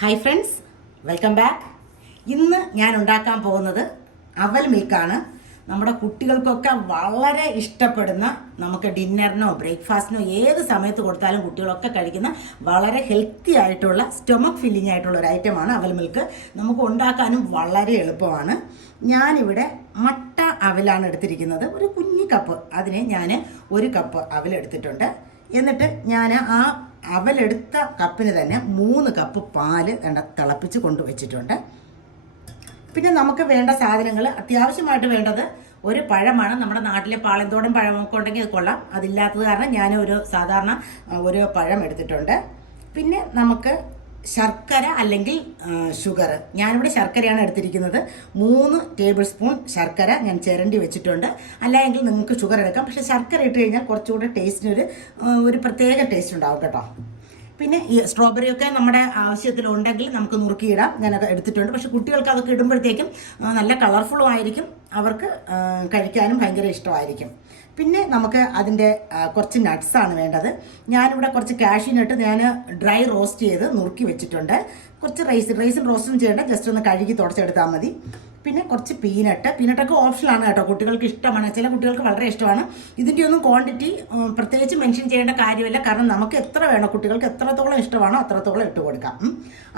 Hi friends welcome back ഇന്ന് ഞാൻ ഉണ്ടാക്കാൻ പോകുന്നത് അവൽ മിൽക്കാണ് നമ്മുടെ കുട്ടികൾക്കൊക്കെ വളരെ ഇഷ്ടപ്പെടുന്ന നമുക്ക് ഡിന്നറിനോ ബ്രേക്ക്ഫാസ്റ്റിനോ ഏത് സമയത്ത് കൊടുത്താലും കുട്ടികളൊക്കെ കഴിക്കുന്ന വളരെ ഹെൽത്തി ആയിട്ടുള്ള സ്റ്റൊമക് ഫില്ലിംഗ് ആയിട്ടുള്ള ഒരു ഐറ്റമാണ് അവൽ മിൽക്ക് നമുക്ക് ഉണ്ടാക്കാനും വളരെ എളുപ്പമാണ്. ഞാനിവിടെ മട്ട അവലാണ് എടുത്തിരിക്കുന്നത്. ഒരു കുഞ്ഞു കപ്പ് അതിന് ഞാൻ ഒരു കപ്പ് അവലെടുത്തിട്ടുണ്ട് എന്നിട്ട് ഞാൻ ആ അവലെടുത്ത കപ്പിന് തന്നെ മൂന്ന് കപ്പ് പാൽ വേണ്ട തിളപ്പിച്ച് കൊണ്ടുവച്ചിട്ടുണ്ട് പിന്നെ നമുക്ക് വേണ്ട സാധനങ്ങൾ അത്യാവശ്യമായിട്ട് വേണ്ടത് ഒരു പഴമാണ്. നമ്മുടെ നാട്ടിലെ പാളയത്തോടൻ പഴമൊക്കെ ഉണ്ടെങ്കിൽ അത് കൊള്ളാം. അതില്ലാത്തത് കാരണം ഞാൻ ഒരു സാധാരണ ഒരു പഴം എടുത്തിട്ടുണ്ട്. പിന്നെ നമുക്ക് ശർക്കര അല്ലെങ്കിൽ ഷുഗർ. ഞാനിവിടെ ശർക്കരയാണ് എടുത്തിരിക്കുന്നത്. മൂന്ന് ടേബിൾ സ്പൂൺ ശർക്കര ഞാൻ ചിരണ്ടി വെച്ചിട്ടുണ്ട്. അല്ലെങ്കിൽ നിങ്ങൾക്ക് ഷുഗർ എടുക്കാം. പക്ഷേ ശർക്കര ഇട്ട് കഴിഞ്ഞാൽ കുറച്ചുകൂടെ ടേസ്റ്റിനൊരു ഒരു പ്രത്യേക ടേസ്റ്റ് ഉണ്ടാവും കേട്ടോ. പിന്നെ ഈ സ്ട്രോബെറി ഒക്കെ നമ്മുടെ ആവശ്യത്തിലുണ്ടെങ്കിൽ നമുക്ക് നുറുക്കിയിടാം. ഞാനത് എടുത്തിട്ടുണ്ട്. പക്ഷേ കുട്ടികൾക്ക് അതൊക്കെ ഇടുമ്പോഴത്തേക്കും നല്ല കളർഫുള്ളും ആയിരിക്കും. അവർക്ക് കഴിക്കാനും ഭയങ്കര ഇഷ്ടമായിരിക്കും. പിന്നെ നമുക്ക് അതിന്റെ കുറച്ച് നട്ട്സാണ് വേണ്ടത്. ഞാനിവിടെ കുറച്ച് കാഷ്യൂ ഞാൻ ഡ്രൈ റോസ്റ്റ് ചെയ്ത് നുറുക്കി വെച്ചിട്ടുണ്ട്. കുറച്ച് റൈസ് റൈസും റോസ്റ്റും ചെയ്യേണ്ട ജസ്റ്റ് ഒന്ന് കഴുകി തുടച്ചെടുത്താൽ മതി. പിന്നെ കുറച്ച് പീനട്ട് പീനട്ടൊക്കെ ഓപ്ഷനാണ് കേട്ടോ. കുട്ടികൾക്ക് ഇഷ്ടമാണ്. ചില കുട്ടികൾക്ക് വളരെ ഇഷ്ടമാണ്. ഇതിന്റെ ഒന്നും ക്വാണ്ടിറ്റി പ്രത്യേകിച്ച് മെൻഷൻ ചെയ്യേണ്ട കാര്യമില്ല. കാരണം നമുക്ക് എത്ര വേണോ കുട്ടികൾക്ക് എത്രത്തോളം ഇഷ്ടമാണോ അത്രത്തോളം ഇട്ട് കൊടുക്കാം.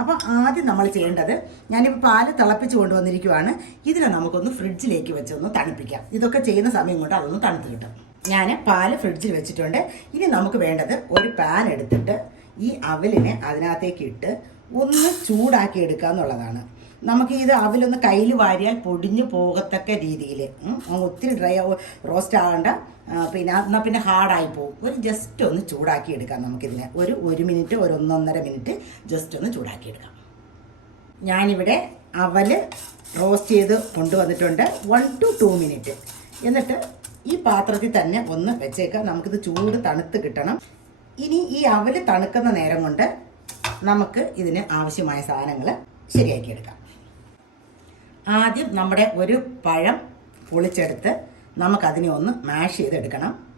അപ്പോൾ ആദ്യം നമ്മൾ ചെയ്യേണ്ടത് ഞാനിപ്പോൾ പാൽ തിളപ്പിച്ച് കൊണ്ടുവന്നിരിക്കുവാണ്. ഇതിനെ നമുക്കൊന്ന് ഫ്രിഡ്ജിലേക്ക് വെച്ചൊന്ന് തണുപ്പിക്കാം. ഇതൊക്കെ ചെയ്യുന്ന സമയം കൊണ്ട് അതൊന്ന് തണുത്ത് കിട്ടും. ഞാൻ പാൽ ഫ്രിഡ്ജിൽ വെച്ചിട്ടുണ്ട്. ഇനി നമുക്ക് വേണ്ടത് ഒരു പാൻ എടുത്തിട്ട് ഈ അവലിനെ അതിനകത്തേക്ക് ഇട്ട് ഒന്ന് ചൂടാക്കി എടുക്കുക എന്നുള്ളതാണ് നമുക്ക് ഇത് അവലൊന്ന് കയ്യിൽ വാരിയാൽ പൊടിഞ്ഞു പോകത്തക്ക രീതിയിൽ ഒത്തിരി ഡ്രൈ റോസ്റ്റ് ആകണ്ട പിന്നെ എന്നാൽ പിന്നെ ഹാർഡായി പോകും. ഒരു ജസ്റ്റ് ഒന്ന് ചൂടാക്കി എടുക്കാം നമുക്കിതിനെ. ഒരു ഒരു മിനിറ്റ് ഒരു ഒന്നൊന്നര മിനിറ്റ് ജസ്റ്റ് ഒന്ന് ചൂടാക്കി എടുക്കാം. ഞാനിവിടെ അവൽ റോസ്റ്റ് ചെയ്ത് കൊണ്ടുവന്നിട്ടുണ്ട്. One two two minute. എന്നിട്ട് ഈ പാത്രത്തിൽ തന്നെ ഒന്ന് വെച്ചേക്കാം. നമുക്കിത് ചൂട് തണുത്ത് കിട്ടണം. ഇനി ഈ അവൽ തണുക്കുന്ന നേരം കൊണ്ട് നമുക്ക് ഇതിന് ആവശ്യമായ സാധനങ്ങൾ ശരിയാക്കി എടുക്കാം. ആദ്യം നമ്മുടെ ഒരു പഴം പൊളിച്ചെടുത്ത് നമുക്കതിനെ ഒന്ന് മാഷ് ചെയ്തെടുക്കണം.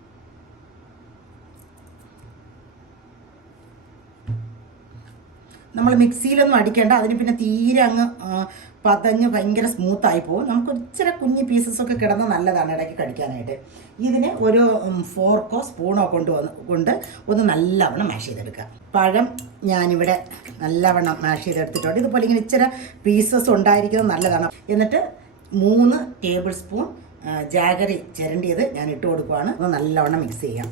നമ്മൾ മിക്സിയിലൊന്നും അടിക്കേണ്ട. അതിന് പിന്നെ തീരെ അങ്ങ് പതഞ്ഞ് ഭയങ്കര സ്മൂത്തായി പോകും. നമുക്ക് ഇച്ചിരി കുഞ്ഞി പീസസ് ഒക്കെ കിടന്ന് നല്ലതാണ് ഇടയ്ക്ക് കടിക്കാനായിട്ട്. ഇതിന് ഒരു ഫോർക്കോ സ്പൂണോ കൊണ്ട് കൊണ്ട് ഒന്ന് നല്ലവണ്ണം മാഷ് ചെയ്തെടുക്കുക. പഴം ഞാനിവിടെ നല്ലവണ്ണം മാഷ് ചെയ്തെടുത്തിട്ടുണ്ട്. ഇതുപോലെ ഇങ്ങനെ ഇച്ചിരി പീസസ് ഉണ്ടായിരിക്കുന്നത് നല്ലതാണ്. എന്നിട്ട് മൂന്ന് ടേബിൾ സ്പൂൺ ജാഗറി ചിരണ്ടിയത് ഞാൻ ഇട്ട് കൊടുക്കുവാണ്. ഒന്ന് നല്ലവണ്ണം മിക്സ് ചെയ്യാം.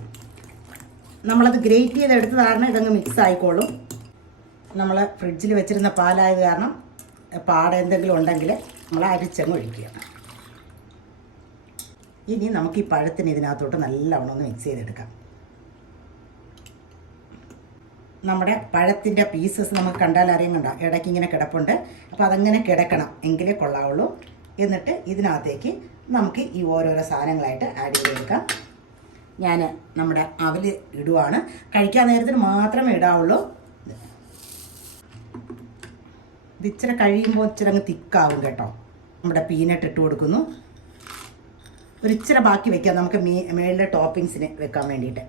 നമ്മളത് ഗ്രേറ്റ് ചെയ്തെടുത്ത് കാരണം ഇതങ്ങ് മിക്സ് ആയിക്കോളും. നമ്മൾ ഫ്രിഡ്ജിൽ വെച്ചിരുന്ന പാലായത് കാരണം പാട എന്തെങ്കിലും ഉണ്ടെങ്കിൽ നമ്മൾ അരിച്ചങ്ങ് ഒഴിക്കുക. ഇനി നമുക്ക് ഈ പഴത്തിന് ഇതിനകത്തോട്ട് നല്ലവണ്ണം ഒന്ന് മിക്സ് ചെയ്തെടുക്കാം. നമ്മുടെ പഴത്തിന്റെ പീസസ് നമുക്ക് കണ്ടാൽ അറിയാൻ ഇടയ്ക്ക് ഇങ്ങനെ കിടപ്പുണ്ട്. അപ്പോൾ അതങ്ങനെ കിടക്കണം എങ്കിലേ കൊള്ളാവുള്ളൂ. എന്നിട്ട് ഇതിനകത്തേക്ക് നമുക്ക് ഈ ഓരോരോ സാധനങ്ങളായിട്ട് ആഡ് ചെയ്തെടുക്കാം. ഞാൻ നമ്മുടെ അവൽ ഇടുവാണ്. കഴിക്കാൻ നേരത്തിന് മാത്രമേ ഇടാവുള്ളൂ. ഇത് ഇച്ചിരി കഴിയുമ്പോൾ ഇച്ചിരി അങ്ങ് തിക്കാവും കേട്ടോ. നമ്മുടെ പീനട്ട് ഇട്ട് കൊടുക്കുന്നു. ഒരു ഇച്ചിരി ബാക്കി വെക്കാം. നമുക്ക് മീ മേളിലെ ടോപ്പിങ്സിന് വെക്കാൻ വേണ്ടിയിട്ട്.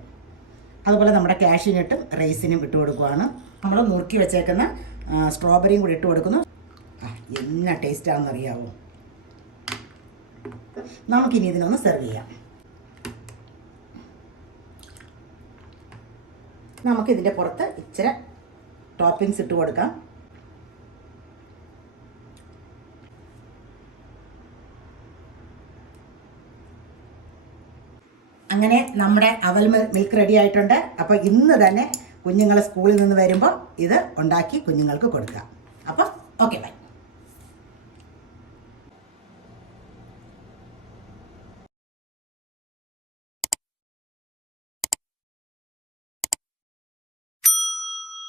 അതുപോലെ നമ്മുടെ കാഷ്യൂനട്ടും റൈസിനും ഇട്ട് കൊടുക്കുവാണ്. നമ്മൾ നുറുക്കി വെച്ചേക്കുന്ന സ്ട്രോബെറിയും കൂടി ഇട്ട് കൊടുക്കുന്നു. എന്നാ ടേസ്റ്റാണെന്ന് അറിയാവോ നമുക്കിനി ഇതിനൊന്ന് സെർവ് ചെയ്യാം. നമുക്കിതിന്റെ പുറത്ത് ഇച്ചിരി ടോപ്പിങ്സ് ഇട്ട് കൊടുക്കാം. അങ്ങനെ നമ്മുടെ അവൽ മിൽക്ക് റെഡി ആയിട്ടുണ്ട്. അപ്പോൾ ഇന്ന് തന്നെ കുഞ്ഞുങ്ങൾ സ്കൂളിൽ നിന്ന് വരുമ്പോൾ ഇത് ഉണ്ടാക്കി കുഞ്ഞുങ്ങൾക്ക് കൊടുക്കുക അപ്പോൾ ഓക്കെ ബൈ